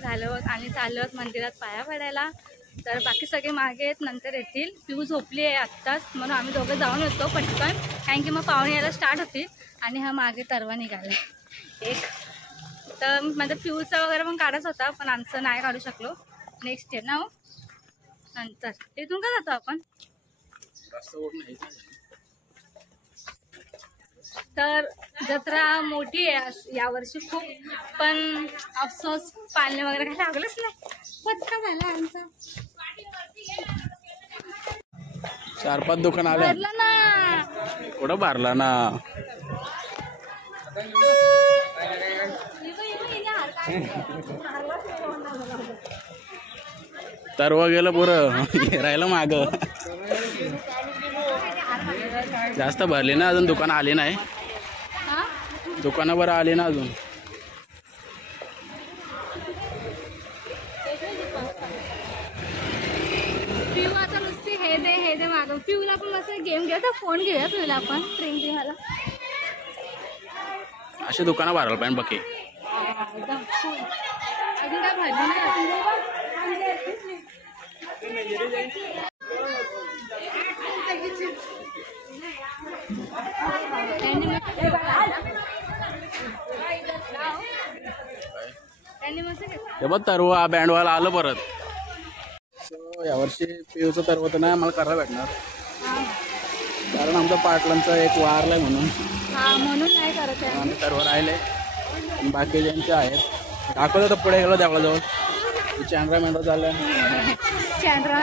Finally झालं आणि चाललो मंदिरात पाया पडायला. तर बाकी सगळे मागे आहेत, नंतर येतील. पिऊ झोपली आहे आत्ताच, म्हणून आम्ही दोघं जाऊन येतो पटकन, कारण की मग पाहुणे यायला स्टार्ट होतील. आणि हा मागे तरवा निघाला एक. तर माझं पिऊचा वगैरे पण काढायचा होता, पण आमचं नाही काढू शकलो. नेक्स्ट आहे ना हो, नंतर इथून का जातो आपण. तर जत्रा मोठी आहे यावर्षी खूप, पण अफसोस पाळणे वगैरे काही लागलंच नाही. पचका झाला आमचा. 4-5 दुकान आले ना कुठं भरला ना. तरवा गेलं पुरं राहिलं माग. जास्त भरली ना अजून, दुकान आली नाही. दुकानं बरं आली ना अजून. पिऊ आता नुसती हे दे मागं. पिऊला पण मस्त गेम घेऊ, फोन घेऊया पिऊला आपण प्रिंटिंगवाला. अशी दुकानं भरायला पाहिजे बाकी. अजून काय भरली नाही. हे बघ तरवा बँडवाला आलं परत. यावर्षी पिऊचं तरवा तर नाही आम्हाला करायला भेटणार, कारण आमचा पाटलांचा एक वारलाय म्हणून. म्हणून नाही करत आहे आम्ही तरवा राहिले. बाकी ज्यांचे आहेत दाखवलं तर पुढे गेलो देवळाजवळ. चॅनरा मेंढरा झालं. चॅनरा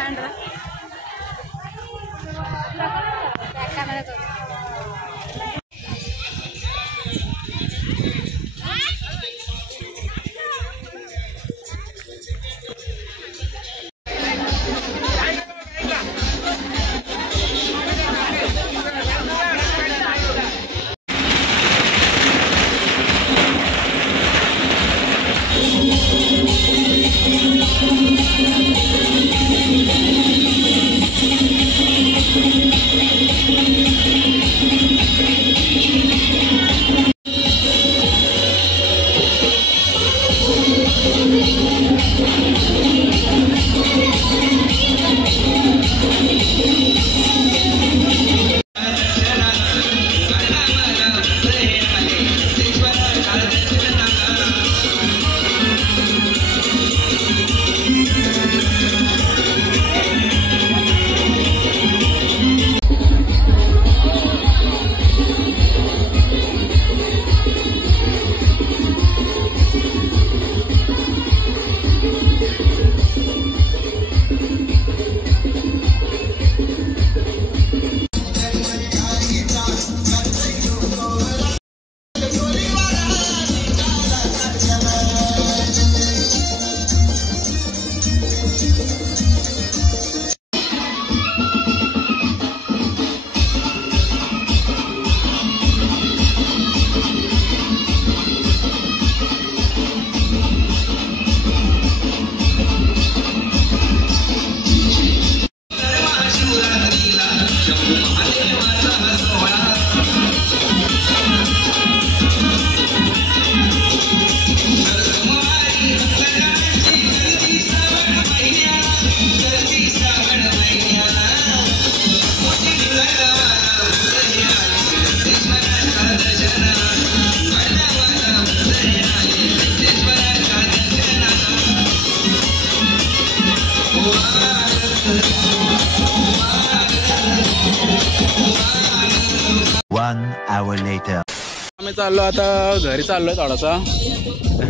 आम्ही चाललो आता घरी, चाललोय थोडासा.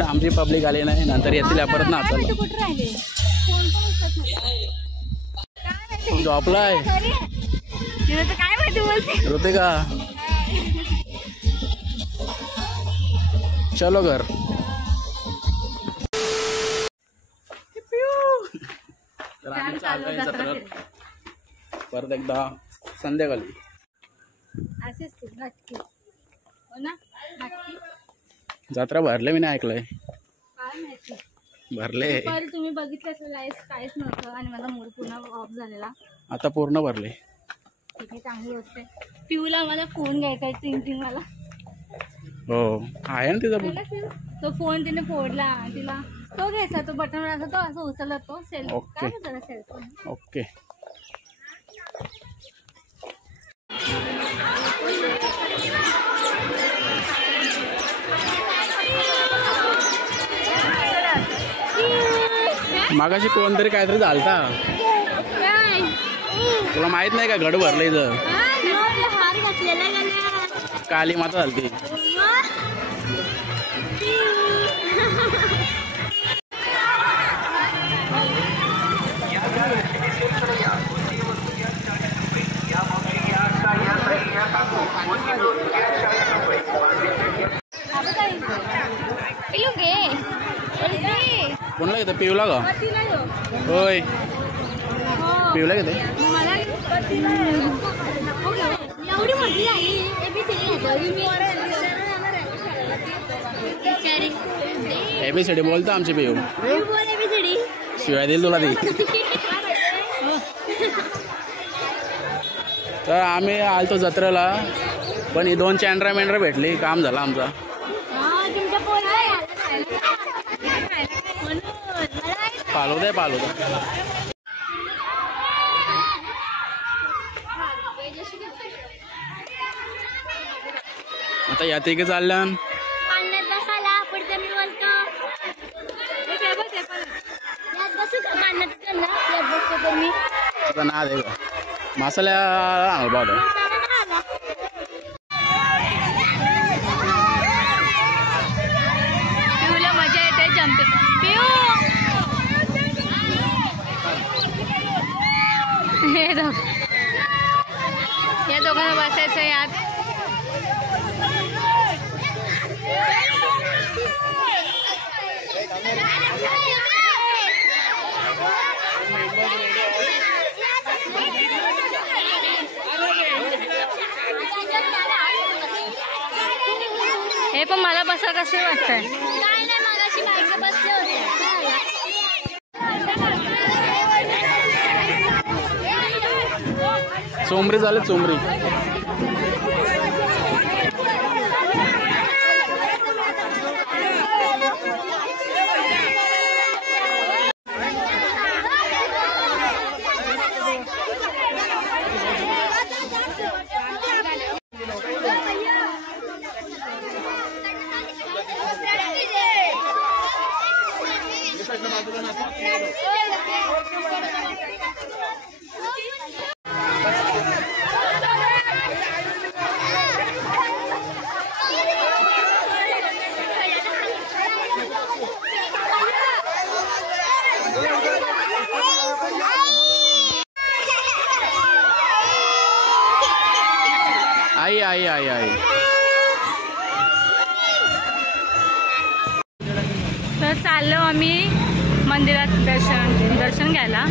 आमची पब्लिक आली नाही, नंतर येतील परत ना. झोपलाय ऋतिका. चलो घर. परत एकदा संध्याकाळी. जत्रा भरले मी नाही ऐकलंय. भरले तुम्ही बघितलं काहीच नव्हतं आणि मला मूड पुन्हा ऑफ झालेला. आता पूर्ण भरले. ठीक आहे, चांगली गोष्ट आहे. पिऊला मला फोन घ्यायचा आहे, टिंग मला. हो आहे ना तिचा तो फोन तिने फोडला. तिला तो घ्यायचा, तो बटन असं तो असं उचलत तो सेल्फी. ओके. काय उचलत सेल्फी? ओके. मागाशी कोणतरी काहीतरी झालता, तुला माहित नाही का? घड भरलं इथं, हार घातलेला काली माता झालती. कोणाला घेतं? पिऊला का? होय, पिऊला घेते. एवढी मोठी ABCD बोलतो आमची पिऊ. शिवाय देईल तुला ती. तर आम्ही आलतो जत्रेला, पण ही 2 चॅन्ड्रा मेंढरा भेटली, काम झालं आमचा. पालू दे. आता या तिघे चालल्या. ना दे मसाल्या बाबा. पिऊला मजा येते, जमते. पिऊ या दोघांना बसायचं यात. हे पण मला बसा कसं वाटतंय. चोमरी झाले, चोमरी. आई. तर चाललो आम्ही मंदिरात दर्शन घ्यायला.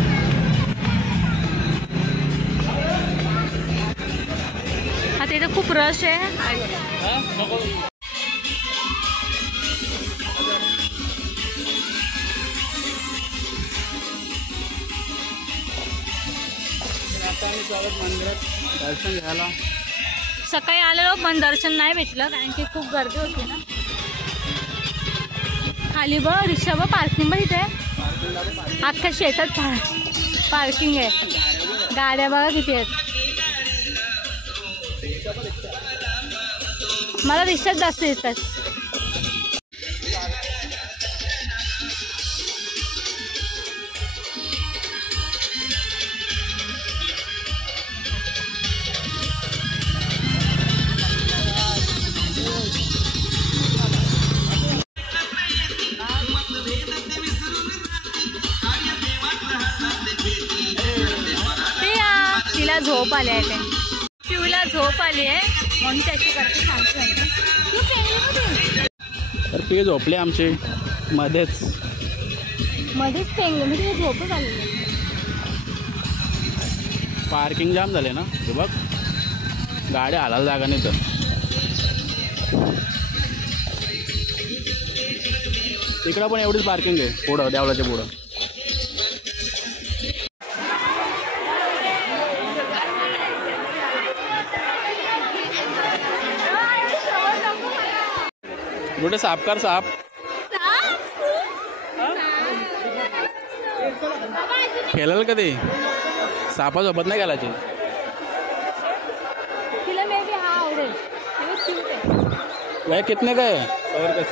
आता इथं खूप रश आहे. मंदिरात दर्शन घ्यायला सकाळी आलेलो पण दर्शन नाही भेटलं, कारण की खूप गर्दी होती ना. खाली बघ रिक्षा बघ, पार्किंग बघ इथे. अख्ख्या शेतात पार्किंग आहे. गाड्या बघा किती आहेत. मला रिक्षाच जास्त येतात. तिला झोप आली आहे. पिऊला झोप आली आहे म्हणून त्याची करते सांगते. तर पिऊ झोपले आमचे मध्येच पेंगले, मी तिला झोपच आली. पार्किंग जाम झाले ना, हे बघ गाड्या हालायला जागा नाही. तर तिकडं पण एवढीच पार्किंग आहे पुढं, देवळाच्या पुढं. कुठे साफ कर, साफ. खेळाल कधी सापासोबत नाही घालायची. तिला मे बी हा आवडेल. क्यूट आहे. वय कितने काय काय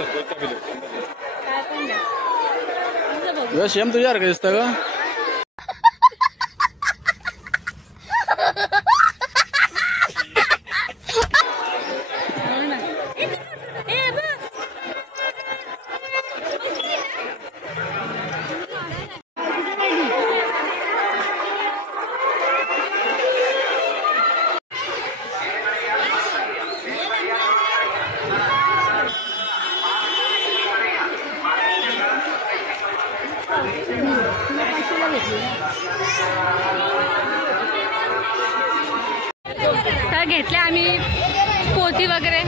पण नाही. तुझं बघू. सेम तुझ्यासारखं दिसतं का? हो ना. ए बघ. तर घेतले आम्ही पोती वगैरे.